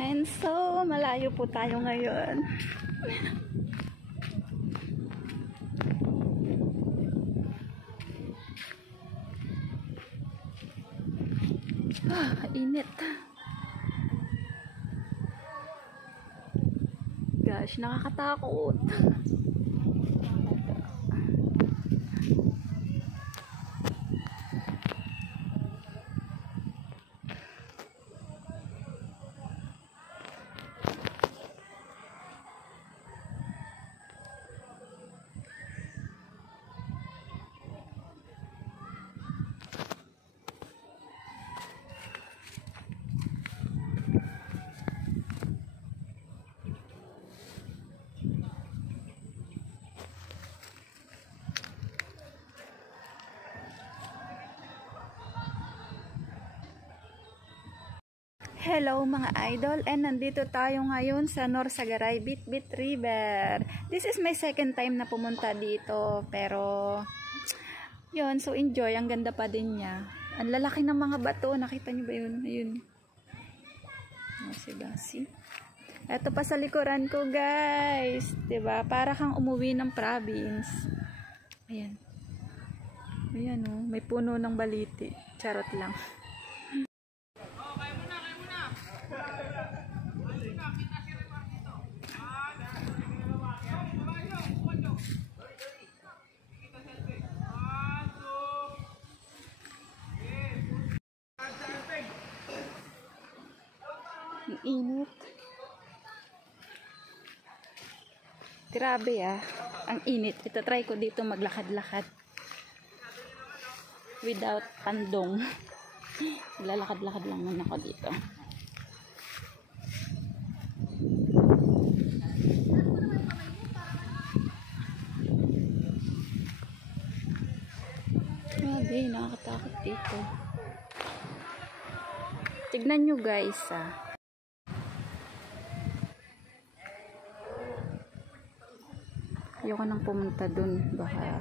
And so, malayo po tayo ngayon. Init. Gosh, nakakatakot. Hello mga idol, and nandito tayo ngayon sa Norsagaray Bitbit River. This is my second time na pumunta dito, pero yun, so enjoy, ang ganda pa din niya. Ang lalaki ng mga bato, nakita niyo ba yun? Ayun. Basi-basi. Ito pa sa likuran ko, guys. 'Di ba? Para kang umuwi ng province. Ayan. Ayan oh, may puno ng baliti. Charot lang. Ang init. Grabe ang init. Ito try ko dito maglakad-lakad without pandong. Lalakad-lakad lang naman ako dito. Grabe, nakakatakot dito. Tignan nyo guys ayoko nang pumunta dun, baka